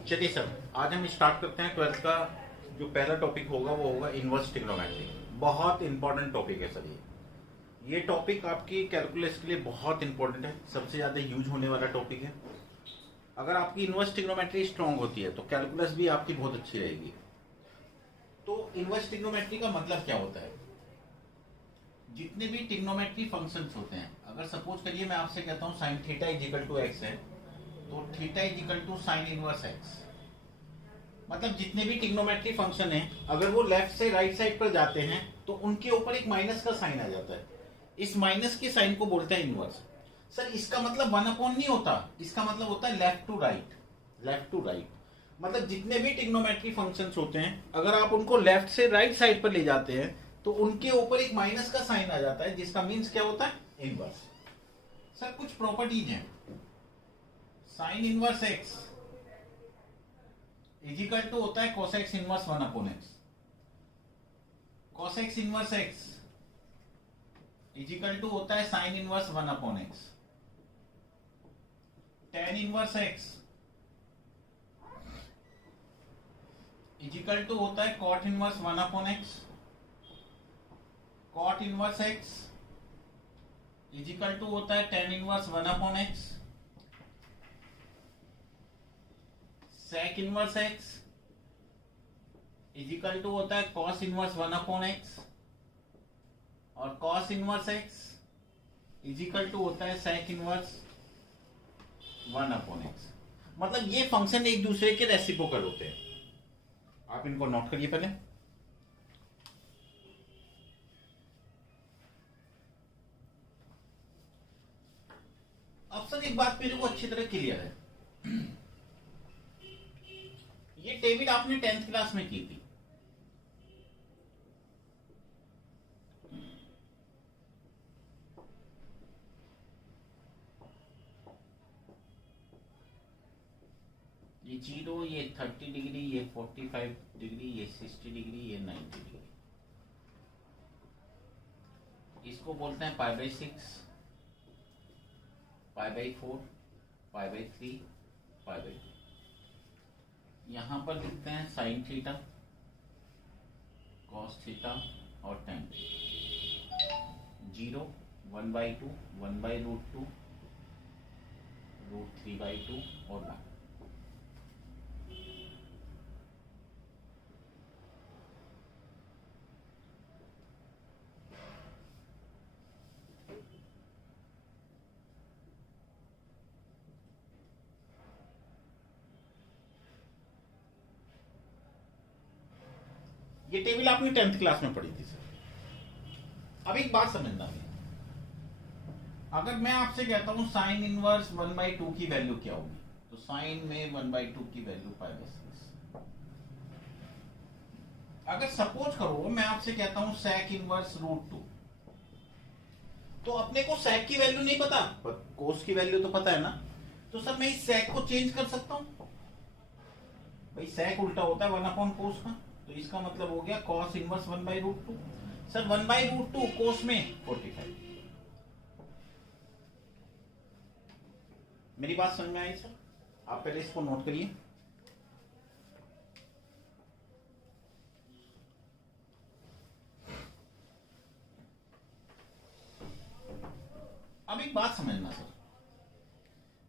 चलिए सर, आज हम स्टार्ट करते हैं 12th का। जो पहला टॉपिक होगा वो होगा इनवर्स ट्रिग्नोमेट्री। बहुत इंपॉर्टेंट टॉपिक है सर ये टॉपिक आपकी कैलकुलस के लिए बहुत इंपॉर्टेंट है, सबसे ज्यादा यूज होने वाला टॉपिक है। अगर आपकी इनवर्स ट्रिग्नोमेट्री स्ट्रांग होती है तो कैलकुलस भी आपकी बहुत अच्छी रहेगी। तो इनवर्स ट्रिग्नोमेट्री का मतलब क्या होता है? जितने भी ट्रिग्नोमेट्री फंक्शंस होते हैं, अगर सपोज करिए मैं आपसे कहता हूं sine theta is equal to x है, तो theta is equal to sine inverse x. मतलब जितने भी ट्रिग्नोमेट्री फंक्शन हैं, अगर वो लेफ्ट से राइट साइड पर जाते हैं तो उनके ऊपर एक माइनस का साइन आ जाता है। इस माइनस के साइन को बोलते हैं इनवर्स। सर इसका मतलब 1 अपॉन नहीं होता, इसका मतलब होता है left to right. Left to right मतलब जितने भी ट्रिग्नोमेट्री फंक्शंस होते हैं, अगर आप उनको लेफ्ट से राइट साइड पर ले जाते हैं तो उनके ऊपर एक माइनस का साइन आ जाता है, जिसका मीन्स क्या होता है? इनवर्स। सर कुछ प्रॉपर्टीज हैं। Sine inverse x is equal to होता है cos x inverse 1 upon x. cos x inverse x is equal to होता है sine inverse 1 upon x. tan inverse x is equal to होता है cot inverse 1 upon x. cot inverse x is equal to होता है tan inverse 1 upon x. sec inverse x is equal to होता है cos inverse 1 upon x, और cos inverse x is equal to होता है sec inverse 1 upon x. मतलब ये function एक दूसरे के रेसिप्रोकल होते हैं। आप इनको नोट करिए पहले। अब सर एक बात मेरे को अच्छी तरह क्लियर है, ये टेबल आपने 10th क्लास में की थी। ये 0, ये 30 डिग्री, ये 45 डिग्री, ये 60 डिग्री, ये 90 डिग्री। इसको बोलते हैं पाई by 6, pi by 4, pi by 3, pi by 2। यहां पर लिखते हैं साइन थीटा, कॉस थीटा और टेन थीटा। 0, 1/2, 1/√2, √3/2 और 1। ये टेबल आपने 10th क्लास में पढ़ी थी सर। अब एक बात समझना है, अगर मैं आपसे कहता हूं साइन इनवर्स 1/2 की वैल्यू क्या होगी, तो साइन में 1/2 की वैल्यू पाई बाई 6। अगर सपोज करो मैं आपसे कहता हूं sec इनवर्स √2, तो अपने को sec की वैल्यू नहीं पता, पर cos की वैल्यू तो पता है ना। तो सर मैं इस sec को चेंज कर सकता हूं। भाई sec उल्टा होता है 1 अपॉन cos का, तो इसका मतलब हो गया cos इनवर्स 1/√2। सर 1/√2 cos में 45। मेरी बात समझ में आई सर? आप पहले इसको नोट करिए। अब एक बात समझना सर,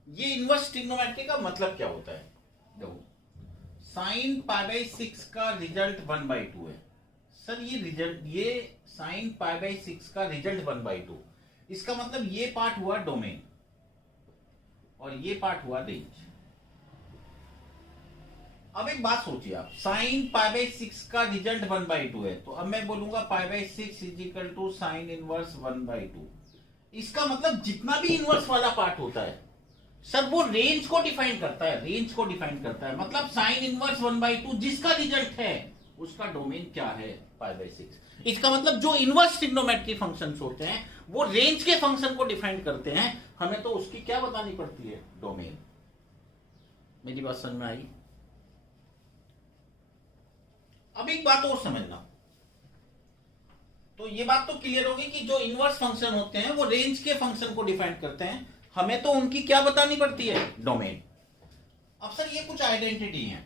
ये इनवर्स ट्रिग्नोमेट्री का मतलब क्या होता है? देखो, साइन पाई बाई 6 का रिजल्ट 1/2 है। सर ये साइन पाई बाई 6 का रिजल्ट 1/2, इसका मतलब ये पार्ट हुआ डोमेन और ये पार्ट हुआ रेंज। अब एक बात सोचिए आप, साइन पाई बाई 6 का रिजल्ट 1/2 है, तो अब मैं बोलूंगा pi by 6 is equal to sine inverse 1/2। इसका मतलब जितना भी इनवर्स वाला पार्ट होता है सर वो रेंज को डिफाइन करता है, रेंज को डिफाइन करता है। मतलब साइन इनवर्स 1/2 जिसका रिजल्ट है उसका डोमेन क्या है? पाई बाई 6। इसका मतलब जो इनवर्स ट्रिग्नोमेट्री फंक्शंस होते हैं वो रेंज के फंक्शन को डिफाइन करते हैं, हमें तो उसकी क्या बतानी पड़ती है? डोमेन। मेरी बात समझ में आई? अब एक बात और समझना, तो ये बात तो क्लियर होगी कि जो इनवर्स फंक्शन होते हैं वो रेंज के फंक्शन को डिफाइन करते हैं, हमें तो उनकी क्या बतानी पड़ती है? डोमेन। अब सर ये कुछ आइडेंटिटी है,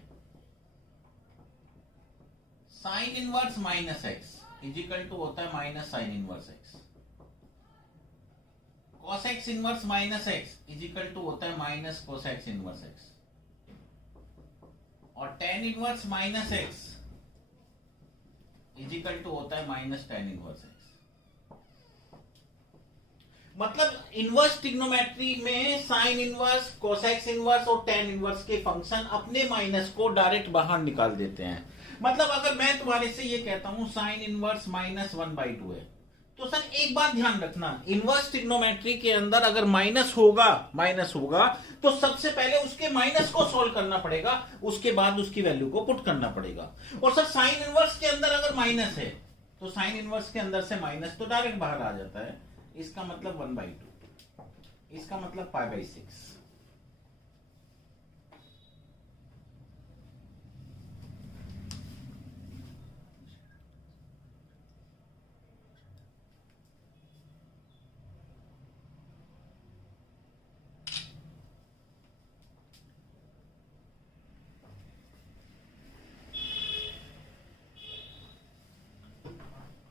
sine inverse minus x is equal to होता है minus sine inverse x, cos x inverse minus x is equal to होता है minus cos x inverse x, और tan inverse minus x is equal to होता है माइनस टेन इनवर्स एक्स। मतलब inverse trigonometry में sine inverse, cosec inverse और tan inverse के function अपने माइनस को डायरेक्ट बाहर निकाल देते हैं। मतलब अगर मैं तुम्हारे से ये कहता हूं साइन इनवर्स माइनस 1/2 है, तो सर एक बात ध्यान रखना, इनवर्स ट्रिग्नोमेट्री के अंदर अगर माइनस होगा तो सबसे पहले उसके माइनस को सॉल्व करना पड़ेगा, उसके बाद उसकी वैल्यू को पुट करना पड़ेगा। और सर साइन इनवर्स के अंदर अगर माइनस है तो साइन इनवर्स के अंदर से माइनस तो डायरेक्ट बाहर आ जाता है, इसका मतलब 1/2, इसका मतलब π/6।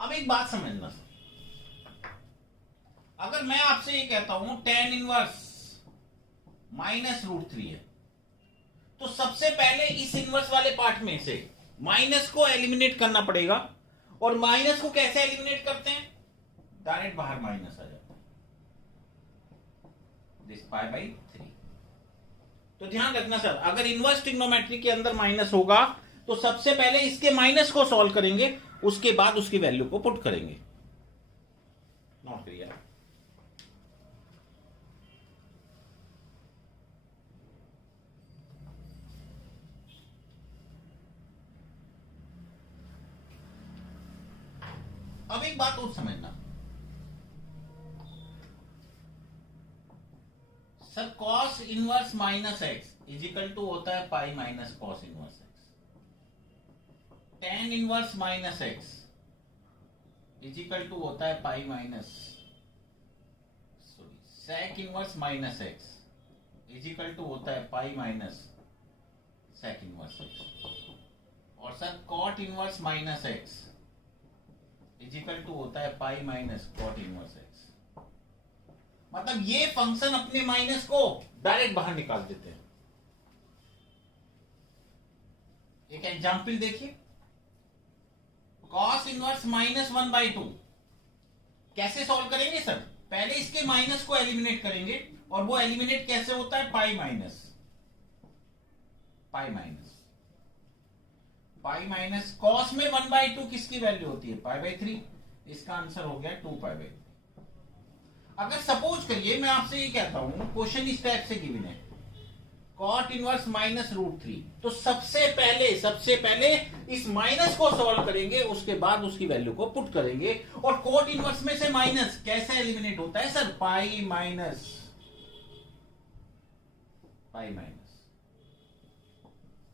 अब एक बात समझना, अगर मैं आपसे ये कहता हूं टेन इनवर्स -√3 है, तो सबसे पहले इस इनवर्स वाले पार्ट में से माइनस को एलिमिनेट करना पड़ेगा। और माइनस को कैसे एलिमिनेट करते हैं, डायरेक्ट बाहर माइनस आ जाता है, दिस π/3। तो ध्यान रखना सर, अगर इनवर्स ट्रिग्नोमेट्री के अंदर माइनस होगा तो सबसे पहले इसके माइनस को सॉल्व करेंगे, उसके बाद उसकी वैल्यू को पुट करेंगे। Not clear? अब एक बात और समझना sir, cos inverse minus x is equal to होता है pi minus cos inverse x, tan inverse minus x is equal to होता है pi minus sec inverse minus x is equal to होता है pi minus sec inverse x, और sir cot inverse minus x is equal to होता है pi minus cot inverse x. मतलब ये function अपने माइनस को डायरेक्ट बाहर निकाल देते हैं। एक एग्जाम्पल देखिए, कॉस इनवर्स -1/2 कैसे सॉल्व करेंगे सर, पहले इसके माइनस को एलिमिनेट करेंगे, और वो एलिमिनेट कैसे होता है, पाई माइनस कॉस में 1/2 किसकी वैल्यू होती है, π/3, इसका आंसर हो गया 2π/3। अगर सपोज करिए मैं आपसे ये कहता हूं क्वेश्चन इस टाइप से गिवन है, कॉट इनवर्स -√3, तो सबसे पहले इस माइनस को सॉल्व करेंगे, उसके बाद उसकी वैल्यू को पुट करेंगे। और कॉट इनवर्स में से माइनस कैसे एलिमिनेट होता है सर, पाई माइनस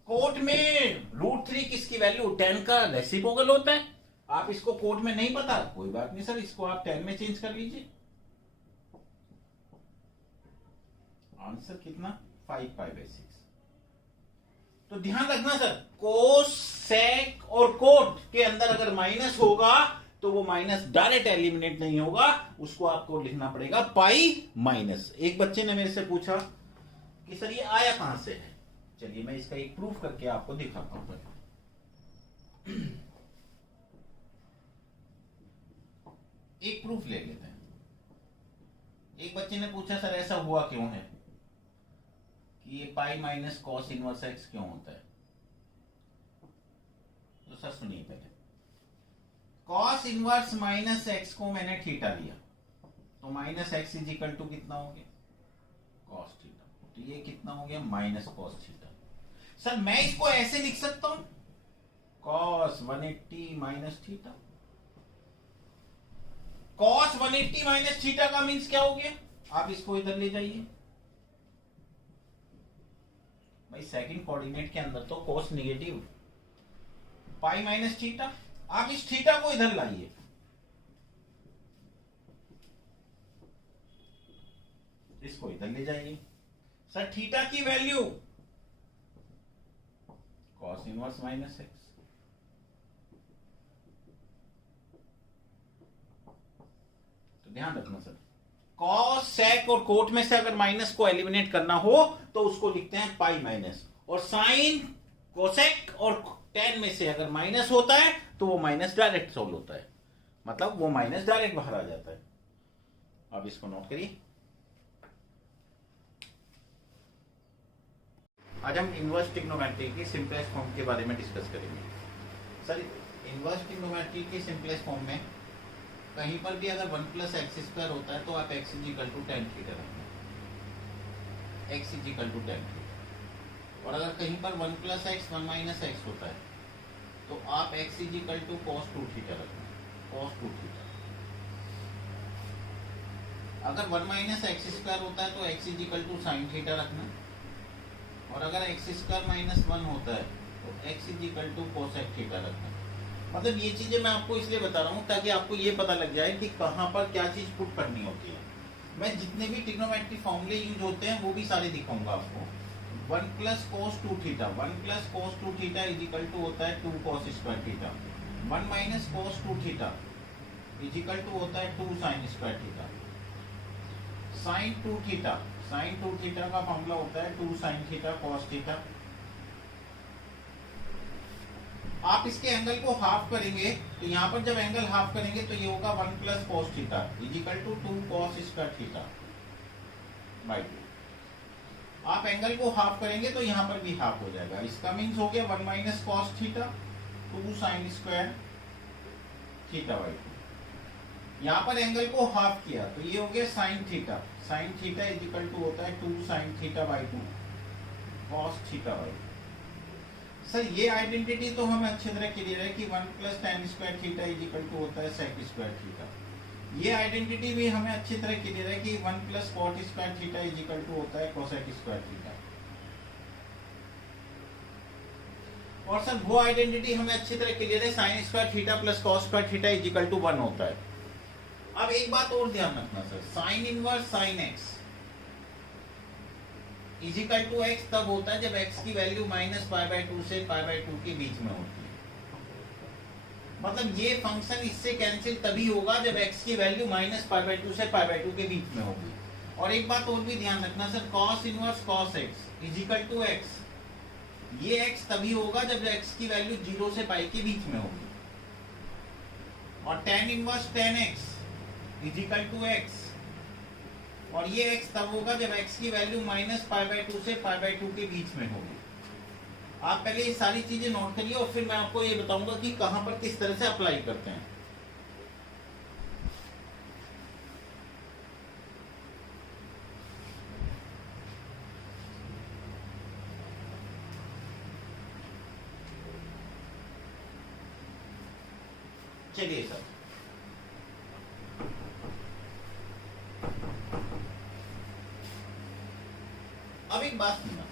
कोट में √3 किसकी वैल्यू, 10 का रेसिप्रोकल होता है। आप इसको कोट में नहीं पता, कोई बात नहीं सर, इसको आप 10 में चेंज कर लीजिए, आंसर कितना 5π/6। तो ध्यान रखना सर, कोस सेक और कोट के अंदर अगर माइनस होगा तो वो माइनस डायरेक्ट एलिमिनेट नहीं होगा, उसको आपको लिखना पड़ेगा पाई माइनस। एक बच्चे ने मेरे से पूछा कि सर ये आया कहां से है, चलिए मैं इसका एक प्रूफ करके आपको दिखाता हूं। एक प्रूफ ले लेते हैं। एक बच्चे ने पूछा सर ऐसा हुआ क्यों है कि ये पाई माइनस कॉस इनवर्स एक्स क्यों होता है। तो सर सुनिए, पहले कॉस इनवर्स माइनस एक्स को मैंने थीटा लिया, तो minus x is equal to कितना हो गया, कॉस थीटा, तो ये कितना हो गया माइनस कॉस थीटा। सर मैं इसको ऐसे लिख सकता हूं, cos 180 minus theta. Cos 180 minus theta का मीन्स क्या हो गया, आप इसको इधर ले जाइए भाई, सेकंड कोऑर्डिनेट के अंदर तो cos negative, pi minus theta, आप इस थीटा को इधर लाइए, इसको इधर ले जाइए। सर थीटा की value cos inverse minus x. तो ध्यान रखना सर, कॉस सेक और कोट में से अगर माइनस को एलिमिनेट करना हो तो उसको लिखते हैं पाई माइनस, और साइन कोसेक और टेन में से अगर माइनस होता है तो वो माइनस डायरेक्ट सॉल्व होता है, मतलब वो माइनस डायरेक्ट बाहर आ जाता है। अब इसको नोट करिए। आज हम इनवर्स ट्रिग्नोमेट्री की सिंपलेस्ट फॉर्म के बारे में डिस्कस करेंगे। सर, इनवर्स ट्रिग्नोमेट्री की सिंपलेस्ट फॉर्म में कहीं पर भी अगर 1 + x² होता है तो आप x = tan थीटा रखना, x = tan थीटा। और अगर कहीं पर 1 + x 1 - x होता है तो आप x = cos 2 थीटा रखना, cos 2 थीटा। अगर 1 - x² होता है तो x = sin थीटा रखना, और अगर x² - 1 होता है तो x = cosec थीटा रखना। मतलब ये चीजें मैं आपको इसलिए बता रहा हूँ ताकि आपको ये पता लग जाए कि कहाँ पर क्या चीज पुट करनी होती है। मैं जितने भी ट्रिग्नोमेट्री फॉर्मूले यूज होते हैं वो भी सारे दिखाऊंगा आपको। 1 + cos 2 थीटा, 1 + cos 2 थीटा = होता है 2 cos square theta. 1 - cos 2 theta = होता है 2 sin square theta. sin 2 theta, sin 2 theta का फॉर्मूला होता है 2 sin थीटा cos थीटा। आप इसके एंगल को हाफ करेंगे तो यहाँ पर जब एंगल हाफ करेंगे तो ये होगा 1 + cos theta = 2 cos square theta by 2। आप एंगल को हाफ करेंगे तो यहाँ पर भी हाफ हो जाएगा। इसका मीन्स हो गया 1 - cos theta 2 sin square theta by 2। यहाँ पर एंगल को हाफ किया तो ये हो गया sin थीटा, sin थीटा = होता है 2 sin theta by 2 cos theta by 2। Sir, ये आइडेंटिटी तो हमें अच्छी तरह क्लियर है कि 1 + tan स्क्वायर थीटा = होता है sec स्क्वायर थीटा। ये आइडेंटिटी भी हमें अच्छी तरह क्लियर है कि 1 + cot स्क्वायर थीटा = होता है cosec स्क्वायर थीटा। और सर वो आइडेंटिटी हमें अच्छी तरह क्लियर है sin square theta + cos square theta = 1 होता है। अब एक बात और ध्यान रखना sir, sin inverse sin x = x तब होता है जब x की वैल्यू -π/2 से π/2 के बीच में होती है। मतलब ये फंक्शन इससे कैंसिल तभी होगा जब x की वैल्यू -π/2 से π/2 के बीच में होगी। और एक बात और भी ध्यान रखना sir, cos inverse cos x = x, ये x तभी होगा जब x की वैल्यू 0 से π के बीच में होगी। और tan inverse tan x = x, और ये x तब होगा जब x की वैल्यू -π/2 से π/2 के बीच में होगी। आप पहले ये सारी चीजें नोट करिए और फिर मैं आपको ये बताऊंगा कि कहां पर किस तरह से अप्लाई करते हैं। चलिए सर, अब एक बात सुनना,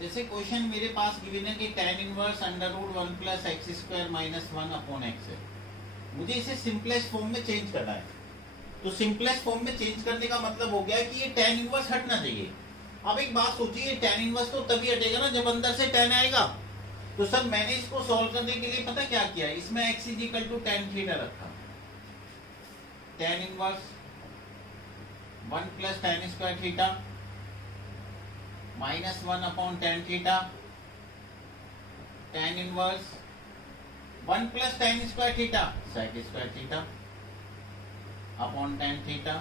जैसे क्वेश्चन मेरे पास गिवन है कि tan इनवर्स √1 + x² - 1/x है। मुझे इसे सिंपलेस्ट फॉर्म में चेंज करना है। तो सिंपलेस्ट फॉर्म में चेंज करने का मतलब हो गया कि ये tan इनवर्स हटना चाहिए। अब एक बात सोचिए, tan इनवर्स तो तभी हटेगा ना जब अंदर से tan आएगा। तो सर मैंने इसको सॉल्व करने के लिए पता क्या किया, इसमें x = tan थीटा रखा। tan inverse 1 + tan square theta -1/tan theta, tan inverse 1 + tan square theta sec square theta upon tan theta.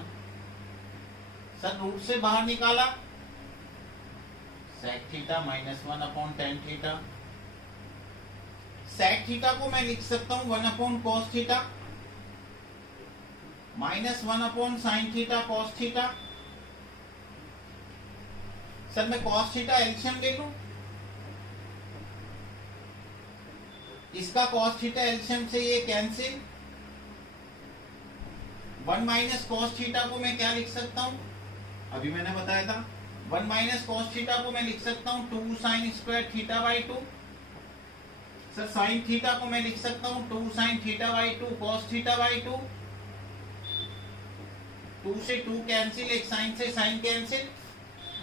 Sir root से बाहर निकाला sec theta -1/tan theta. sec theta को मैं लिख सकता हूं 1/cos theta -1/sin theta cos theta. Sir मैं cos theta LCM ले लूं, इसका cos थीटा एलसीएम से ये कैंसिल। 1 - cos थीटा को मैं क्या लिख सकता हूं, अभी मैंने बताया था 1 - cos थीटा को मैं लिख सकता हूं 2 sin square theta by 2। Sir sin theta को मैं लिख सकता हूं 2 sin theta by 2 cos theta by 2। 2 से 2 कैंसिल, एक sin से sin कैंसिल।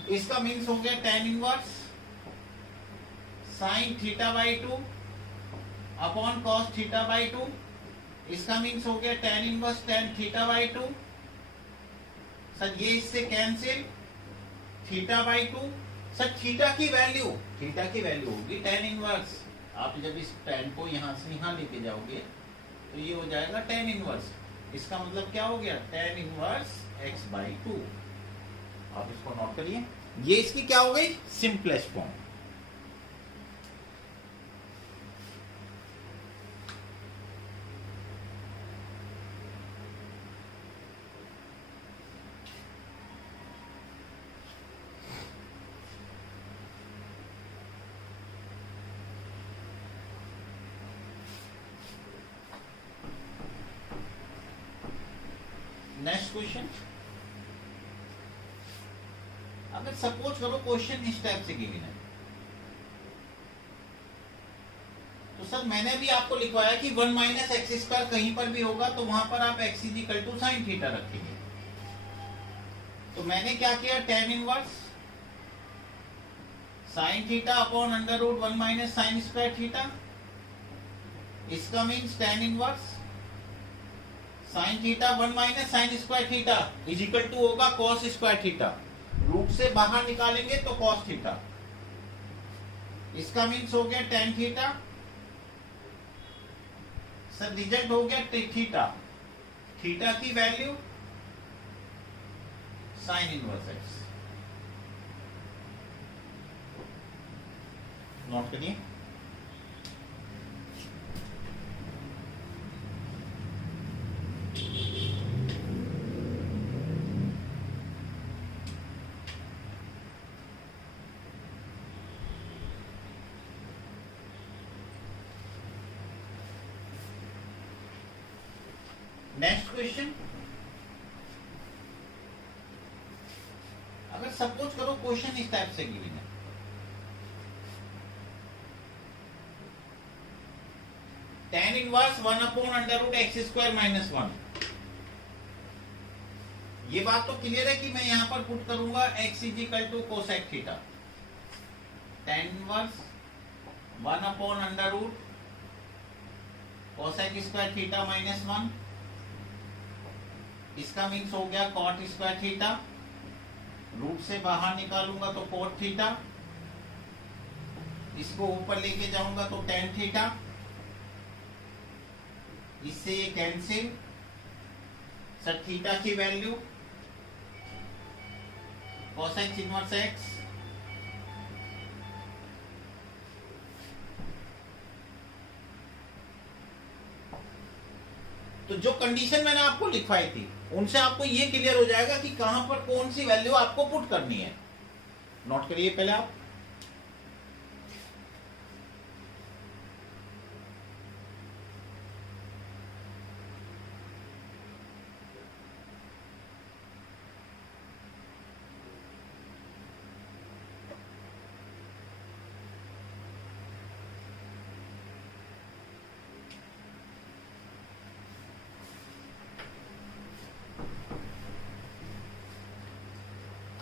इसका मीन्स हो गया tan inverse sine theta by 2 upon cos theta by 2, इसका मीन्स हो गया tan inverse tan theta by 2। Sir ये इससे cancel, theta by 2। Sir theta की वैल्यू होगी tan इनवर्स। आप जब इस tan को यहां से यहां लेके जाओगे तो ये हो जाएगा tan इनवर्स। इसका मतलब क्या हो गया, tan इनवर्स x बाई 2। आप इसको नोट करिए, ये इसकी क्या हो गई, सिंपलेस्ट फॉर्म। नेक्स्ट क्वेश्चन, अगर सपोज करो क्वेश्चन इस टाइप से गिवन है, तो सर मैंने भी आपको लिखवाया कि 1 माइनस एक्स स्क्वायर कहीं पर भी होगा तो वहां पर आप x equal to sine theta रखेंगे। तो मैंने क्या किया, tan inverse sine theta upon under root 1 minus sine square theta, इसका means tan inverse sine theta 1 minus sine square theta is equal to होगा कॉस स्क्वायर थीटा। रूट से बाहर निकालेंगे तो कॉस थीटा, इसका मीन्स हो गया tan थीटा। सर रिजल्ट हो गया थीटा, थीटा की value sine inverse x. Note करिए, नेक्स्ट क्वेश्चन, अगर सपोज करो क्वेश्चन इस टाइप से गिवन है, tan inverse 1 upon under root x square minus 1। ये बात तो क्लियर है कि मैं यहां पर पुट करूंगा x is equal to cosec theta, tan inverse 1 upon under root cosec square theta minus 1, इसका मीन्स हो गया कॉट स्क्वायर थीटा। रूट से बाहर निकालूंगा तो कॉट थीटा, इसको ऊपर लेके जाऊंगा तो tan थीटा, इससे ये कैंसिल। सर थीटा की वैल्यू कोसेक इनवर्स एक्स, तो जो कंडीशन मैंने आपको लिखवाई थी उनसे आपको ये क्लियर हो जाएगा कि कहां पर कौन सी वैल्यू आपको पुट करनी है। नोट करिए पहले आप,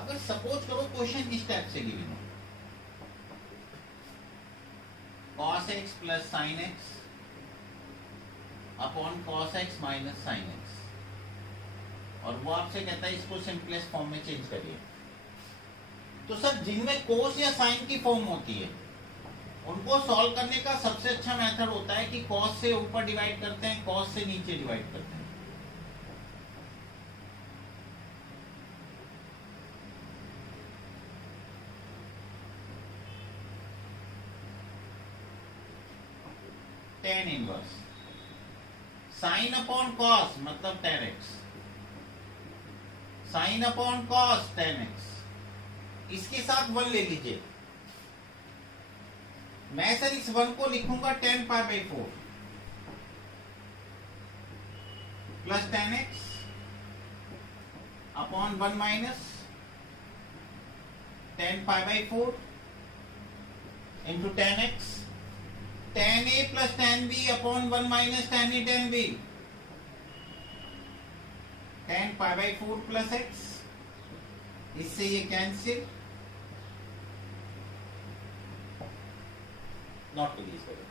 अगर सपोज करो क्वेश्चन इस टाइप से गिवन हो, cos x plus sine x upon cos x minus sine x, और वो आपसे कहता है इसको सिंपलेस्ट फॉर्म में चेंज करिए। तो सर जिनमें कोस या साइन की फॉर्म होती है उनको सॉल्व करने का सबसे अच्छा मेथड होता है कि cos से ऊपर डिवाइड करते हैं, cos से नीचे डिवाइड करते हैं। tan inverse sine upon cos मतलब tan x, sine upon cos tan x, इसके साथ 1 ले लीजिए। मैं सर इस 1 को लिखूंगा tan pi by 4 plus tan x upon 1 minus tan pi by 4 into tan x, tan a plus tan b upon 1 minus tan a tan b, tan pi by 4 plus x, इससे ये cancel. Not release करेगा।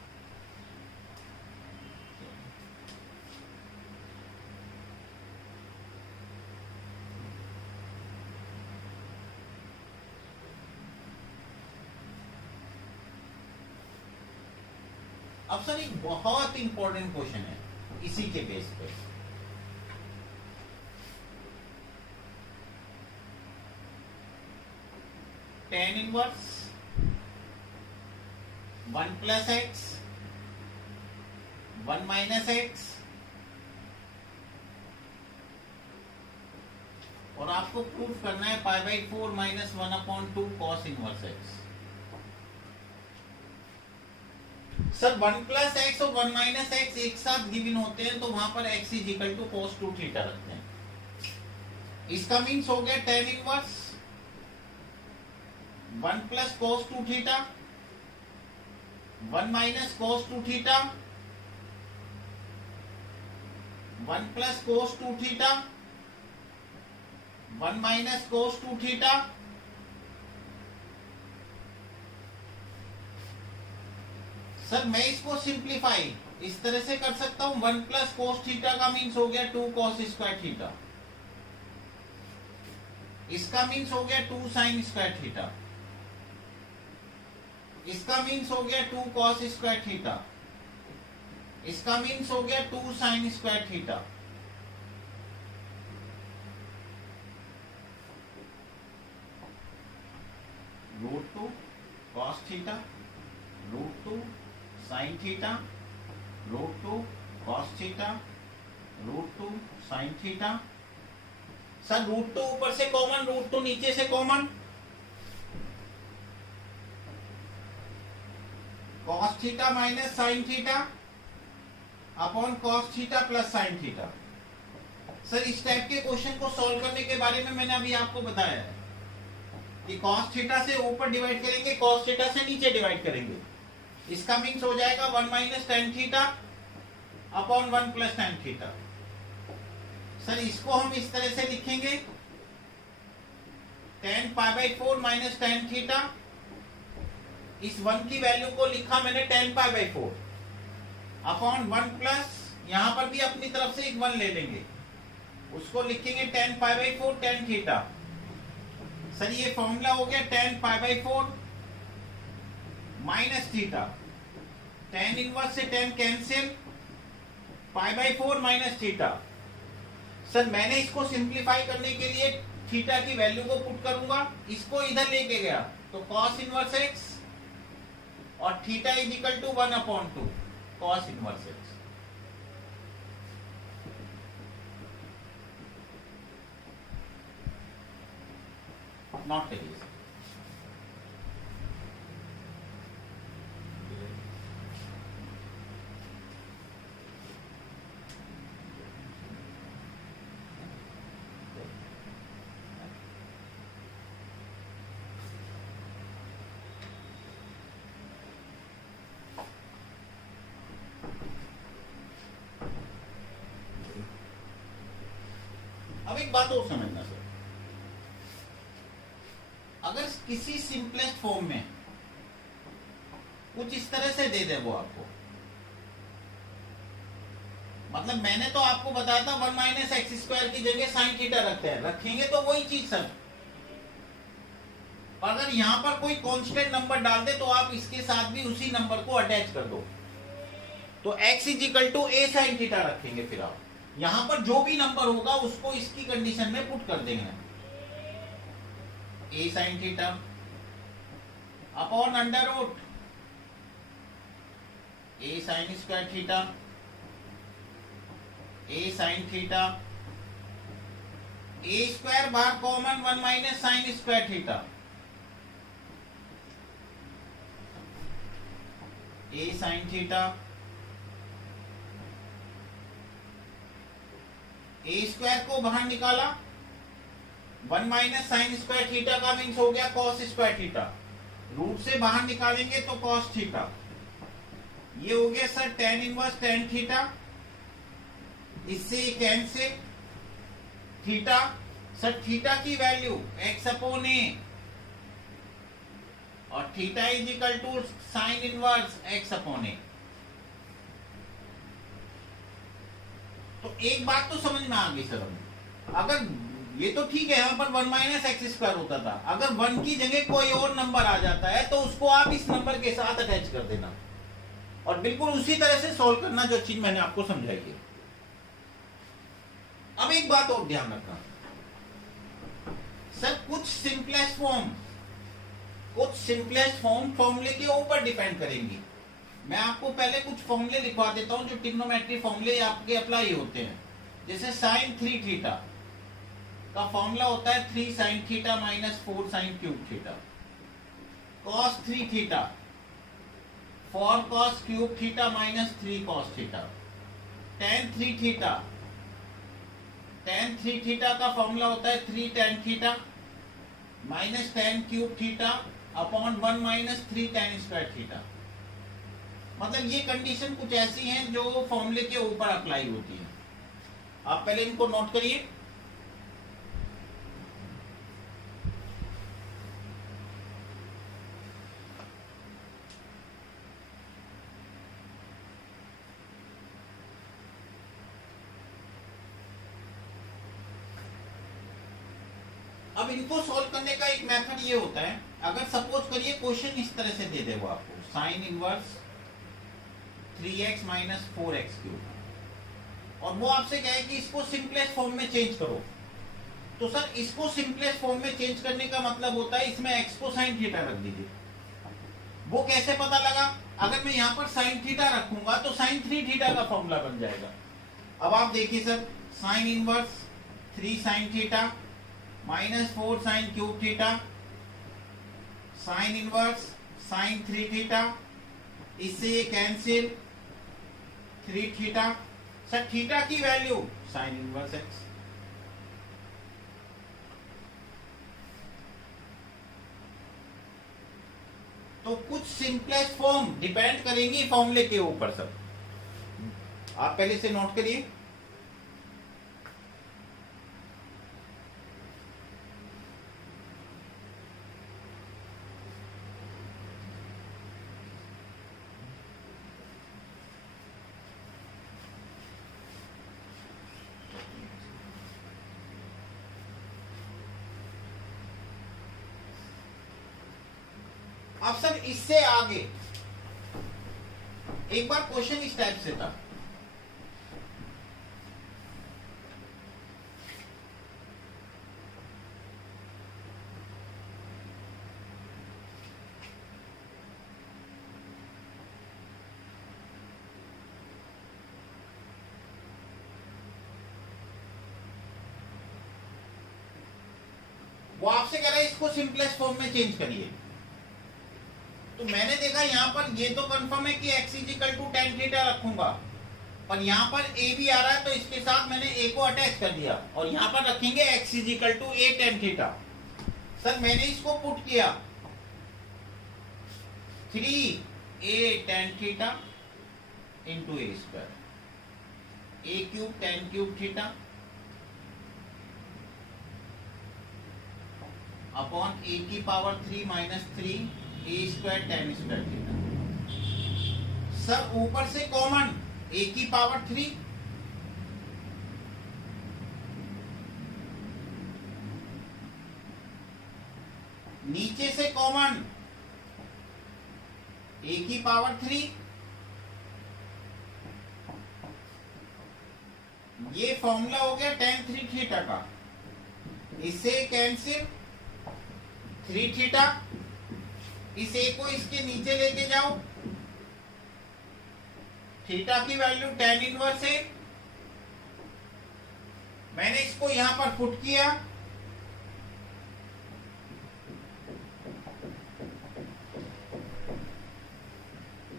अब sir एक बहुत important question है इसी के base पे। tan inverse 1 plus x 1 minus x, और आपको प्रूफ करना है pi by 4 minus 1/2 cos inverse x. Sir 1 plus x और 1 माइनस एक्स एक साथ गिवन होते हैं तो वहां पर x is equal to cos 2 theta रखते हैं। इसका मीन्स हो गया tan inverse 1 plus cos 2 theta 1 minus cos 2 theta 1 plus cos 2 theta 1 minus cos 2 theta. Sir मैं इसको सिंप्लीफाई इस तरह से कर सकता हूं, 1 प्लस कोस थीटा का मीन्स हो गया 2 कॉस स्क्वायर थीटा, इसका मीन्स हो गया 2 साइन स्क्वायर थीटा, इसका मीन्स हो गया 2 कॉस स्क्वायर थीटा, इसका मीन्स हो गया 2 sign square theta. √2 cos theta √2 sine theta √2 cos theta √2 sine theta. Sir √2 ऊपर से कॉमन, √2 नीचे से common, cos theta minus sign theta upon cos theta plus sine theta. Sir इस टाइप के question को सॉल्व करने के बारे में मैंने अभी आपको बताया है कि कॉस थीटा से ऊपर डिवाइड करेंगे, कॉस थीटा से नीचे डिवाइड करेंगे, इसका मीन्स हो जाएगा 1 minus tan theta upon 1 plus tan theta. Sir इसको हम इस तरह से लिखेंगे tan pi by 4 minus tan theta, इस 1 की वैल्यू को लिखा मैंने tan pi by 4 upon 1 plus, यहां पर भी अपनी तरफ से एक 1 ले लेंगे, उसको लिखेंगे tan pi by 4 tan theta. Sir ये फॉर्मूला हो गया tan pi by 4 minus theta, tan inverse से tan cancel, pi by 4 minus theta. Sir मैंने इसको सिंप्लीफाई करने के लिए थीटा की वैल्यू को पुट करूंगा, इसको इधर लेके गया तो cos इनवर्स एक्स और theta is equal to 1/2 cos inverse x. Note it. अब एक बात और समझना सर, अगर किसी सिंपलेस्ट फॉर्म में कुछ इस तरह से दे दे वो आपको, मतलब मैंने तो आपको बताया था 1 माइनस एक्स स्क्वायर की जगह साइन थीटा रखते हैं, रखेंगे तो वही चीज सर, पर अगर यहां पर कोई कांस्टेंट नंबर डाल दे तो आप इसके साथ भी उसी नंबर को अटैच कर दो, तो x is equal to a sine theta रखेंगे, फिर आप यहां पर जो भी नंबर होगा उसको इसकी कंडीशन में पुट कर देंगे, a sine theta upon under root a sine square theta, a sine theta, a square बाहर common 1 minus sine square theta, a sine theta, a square को बाहर निकाला, 1 माइनस साइन स्क्वायर थीटा का means हो गया cos square theta, root से बाहर निकालेंगे तो कॉस थीटा, ये हो गया sir tan inverse tan theta, इससे कैंसिल थीटा। सर थीटा की वैल्यू x अपॉन a और theta is equal to sine inverse x upon a. तो एक बात तो समझ में आ गई सर हमें, अगर ये तो ठीक है यहाँ पर 1 माइनस एक्स स्क्वायर होता था, अगर 1 की जगह कोई और नंबर आ जाता है तो उसको आप इस नंबर के साथ अटैच कर देना और बिल्कुल उसी तरह से सॉल्व करना जो चीज मैंने आपको समझाई है। अब एक बात और ध्यान रखना सर, कुछ सिंपलेस्ट फॉर्म फॉर्मूले के ऊपर डिपेंड करेंगी। मैं आपको पहले कुछ फॉर्मूले लिखवा देता हूं जो ट्रिग्नोमेट्री फॉर्मूले आपके अप्लाई होते हैं। जैसे साइन 3 थीटा का फॉर्मूला होता है 3 sine theta minus 4 sine cube theta. Cos 3 theta 4 cos cube theta minus 3 cos theta. tan 3 theta का फॉर्मूला होता है 3 tan theta minus tan cube theta upon 1 minus 3 tan square theta. मतलब ये condition कुछ ऐसी हैं जो फॉर्मूले के ऊपर अप्लाई होती है। आप पहले इनको नोट करिए। अब इनको सॉल्व करने का एक मेथड ये होता है, अगर सपोज करिए क्वेश्चन इस तरह से दे दे वो आपको sine inverse 3x minus 4x cube और वो आपसे कहे कि इसको सिंपलेस्ट फॉर्म में चेंज करो, तो सर इसको सिंपलेस्ट फॉर्म में चेंज करने का मतलब होता है इसमें x को साइन थीटा रख दीजिए। वो कैसे पता लगा? अगर मैं यहाँ पर साइन थीटा रखूंगा तो साइन 3 थीटा का फॉर्मूला बन जाएगा। अब आप देखिए sir, sine inverse 3 sine theta minus 4 sine cube theta, sine inverse sine 3 theta, इससे ये कैंसिल 3 थीटा। सर थीटा की वैल्यू साइन इनवर्स एक्स। तो कुछ सिंपलेस्ट फॉर्म डिपेंड करेंगी फॉर्मूले के ऊपर। सर आप पहले से नोट करिए। अब सर इससे आगे एक बार क्वेश्चन इस टाइप से था, वो आपसे कह रहा है इसको सिंपलेस्ट फॉर्म में चेंज करिए। तो मैंने देखा यहाँ पर ये तो कंफर्म है कि x is equal to tan theta रखूंगा, पर यहाँ पर a भी आ रहा है तो इसके साथ मैंने a को अटैच कर दिया और यहाँ पर रखेंगे x is equal to a tan theta. Sir मैंने इसको पुट किया 3a tan theta into a square, a cube tan cube theta upon a की power 3 minus 3 a square tan square theta. Sir ऊपर से कॉमन a की power 3, नीचे से common a की पावर 3, ये फॉर्मूला हो गया tan 3 थीटा का, इससे कैंसिल 3 थीटा, इस a को इसके नीचे लेके जाओ, थीटा की वैल्यू tan इनवर्स है, मैंने इसको यहां पर पुट किया,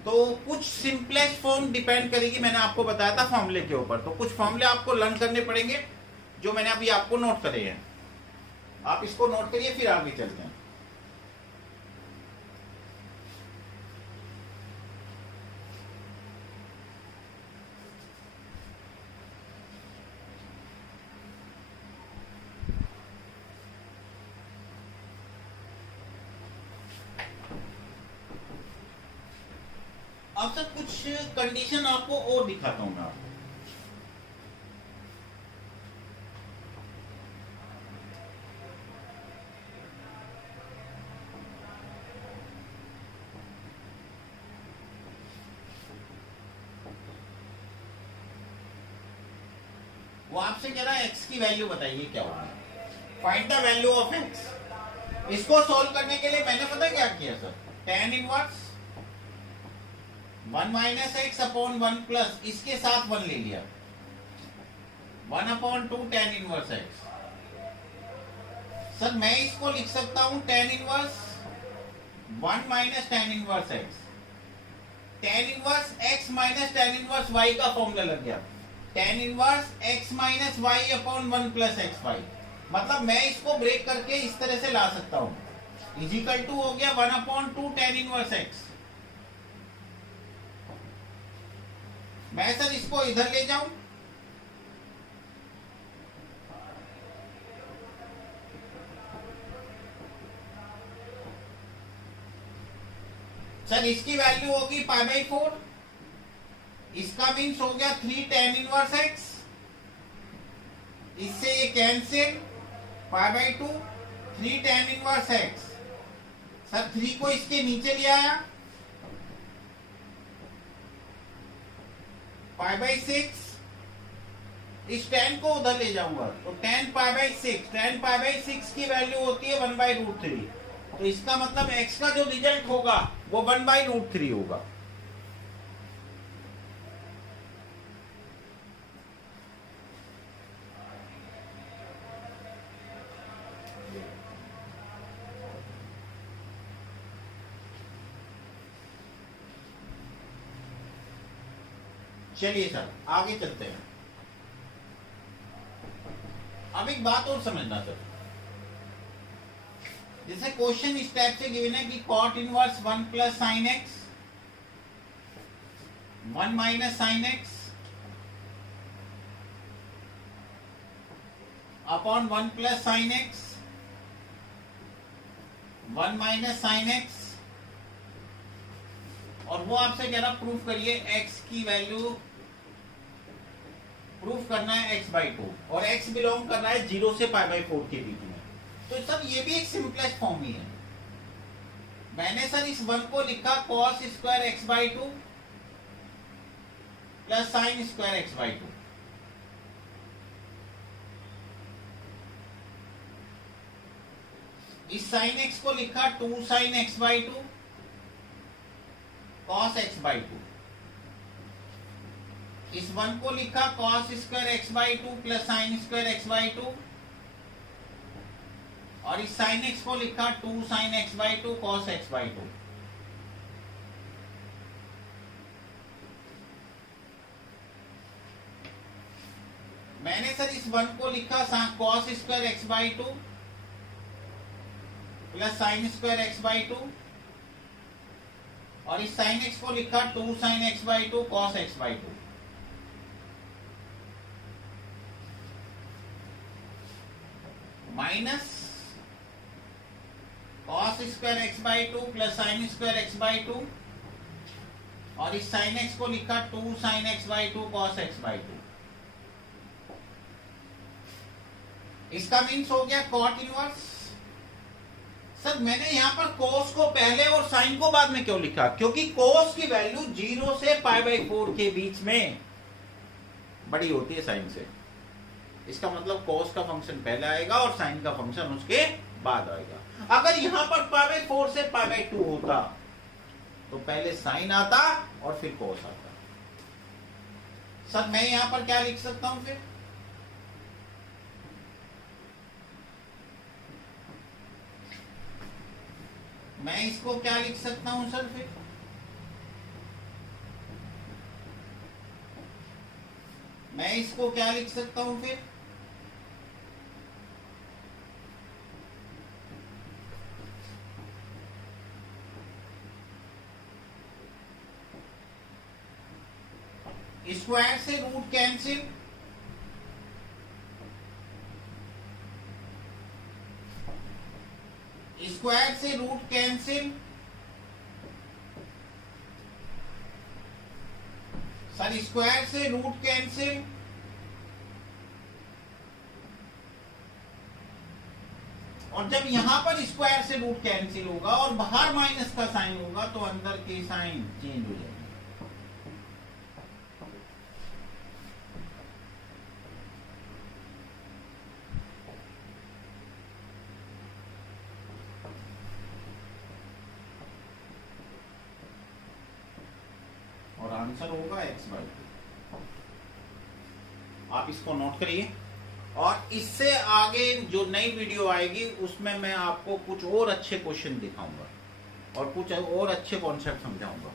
तो कुछ सिंपलेस्ट फॉर्म डिपेंड करेगी, मैंने आपको बताया था फॉर्मूले के ऊपर। तो कुछ फॉर्मूले आपको लर्न करने पड़ेंगे जो मैंने अभी आपको नोट करे हैं। आप इसको नोट करिए फिर आगे चलते हैं। अब सर कुछ कंडीशन आपको और दिखाता हूं मैं आपको। वो आपसे कह रहा है एक्स की वैल्यू बताइए क्या होगी, find the value of x. इसको सॉल्व करने के लिए मैंने पता क्या किया sir, tan inverse 1 minus x upon 1 plus इसके साथ 1 ले लिया, 1/2 tan इनवर्स एक्स। सर मैं इसको लिख सकता हूं tan inverse 1 minus tan inverse x, tan inverse x minus tan inverse y का फॉर्मूला लग गया, tan inverse x minus y upon 1 plus x y. मतलब मैं इसको ब्रेक करके इस तरह से ला सकता हूं, इजिकल टू हो गया 1/2 tan इनवर्स x। मैं सर इसको इधर ले जाऊं, सर इसकी वैल्यू होगी π/4, इसका मीन्स हो गया 3 tan इनवर्स x, इससे ये cancel π/2 3 tan inverse x। Sir 3 को इसके नीचे ले आया, π/6, इस tan को उधर ले जाऊंगा तो tan π/6 की वैल्यू होती है 1/√3। तो इसका मतलब x का जो रिजल्ट होगा वो 1/√3 होगा। चलिए सर आगे चलते हैं। अब एक बात और समझना सर, जैसे क्वेश्चन इस टाइप से गिवन है कि cot inverse 1 plus sine x 1 minus sine x upon 1 plus sine x 1 minus sine x, और वो आपसे कह रहा प्रूफ करिए x की वैल्यू, प्रूफ करना है x/2 और x बिलोंग कर रहा है 0 से π/4 के बीच में। तो सर ये भी एक सिंपलेस्ट फॉर्म ही है। मैंने सर इस 1 को लिखा cos square x/2 plus sine square x/2। इस साइन x को लिखा 2 साइन x/2 cos x/2। इस 1 को लिखा cos square x/2 plus sine square x/2, और इस साइन x को लिखा 2 साइन x/2 cos x/2। मैंने सर इस 1 को लिखा cos square x/2 plus sine square x/2, और इस साइन x को लिखा 2 sine x/2 cos x/2। Minus cos square x/2 plus sine square x/2, और इस साइन x को लिखा 2 साइन x/2 cos x/2। इसका मीन्स हो गया cot इनवर्स। सर मैंने यहां पर cos को पहले और sin को बाद में क्यों लिखा, क्योंकि cos की वैल्यू 0 से π/4 के बीच में बड़ी होती है sin से। इसका मतलब cos का फंक्शन पहले आएगा और sin का फंक्शन उसके बाद आएगा। अगर यहां पर π/4 से π/2 होता तो पहले sin आता और फिर cos आता। सर मैं यहां पर क्या लिख सकता हूं फिर, मैं इसको क्या लिख सकता हूं सर फिर, मैं इसको क्या लिख सकता हूं फिर, स्क्वायर से रूट कैंसिल, स्क्वायर से रूट कैंसिल, सर स्क्वायर से रूट कैंसिल, और जब यहां पर स्क्वायर से रूट कैंसिल होगा और बाहर माइनस का साइन होगा तो अंदर के साइन चेंज हो जाएंगे। और आंसर होगा x/2। आप इसको नोट करिए, और इससे आगे जो नई वीडियो आएगी उसमें मैं आपको कुछ और अच्छे क्वेश्चन दिखाऊंगा और कुछ और अच्छे कॉन्सेप्ट समझाऊंगा।